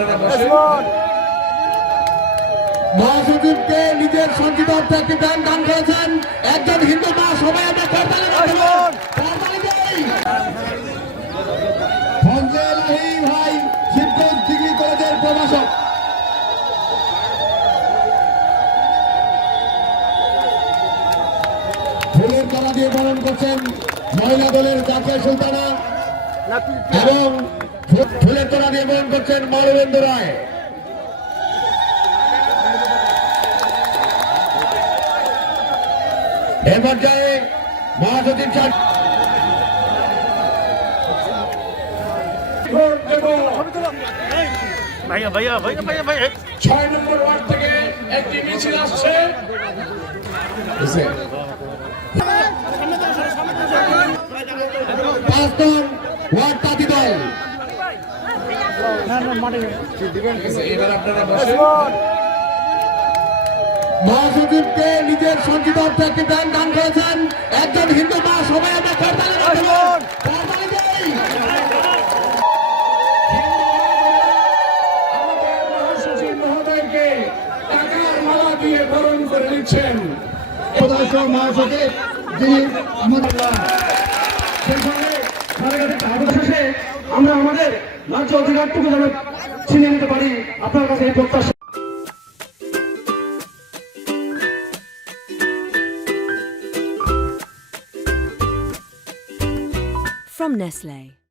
আপনারা বসে মহাসচিবকে নিজের সঞ্চিত অর্থ একটি ব্যাংক দান করেছেন একজন হিন্দু মা। সবাই আমরা করতালি দেই। ফজলে লাহি ভাই শিবগঞ্জ ডিগ্রি কলেজের প্রভাষক। ফুলের তলা দিয়ে বরণ করছেন মহিলা দলের জাকিয়া সুলতানা এবং ফুলের তলা দিয়ে বরণ করছেন মানবেন্দ্র রায়। এ পর্যায়ে মহাসচিব ছয় নম্বর ওয়ার্ড থেকে একটি মিছিল আসছে। 5 নং ওয়ার্ড তাঁতি দল। এবার আপনারা বসে মহাসচিবকে নিজের সঞ্চিত অর্থ একটি ব্যাংক দান করেছেন একজন হিন্দু মা। সবাই আমরা করতালি দেই। আমাদের মহাসচিব মহোদয়কে টাকার মালা দিয়ে বরণ করে নিচ্ছেন। মহাসচিব যিনি আমাদের শেষে আমরা আমাদের ন্যায্য অধিকারটুকু যেন ছিনিয়ে নিতে পারি, আপনার কাছে এই প্রত্যাশা। From Nestle.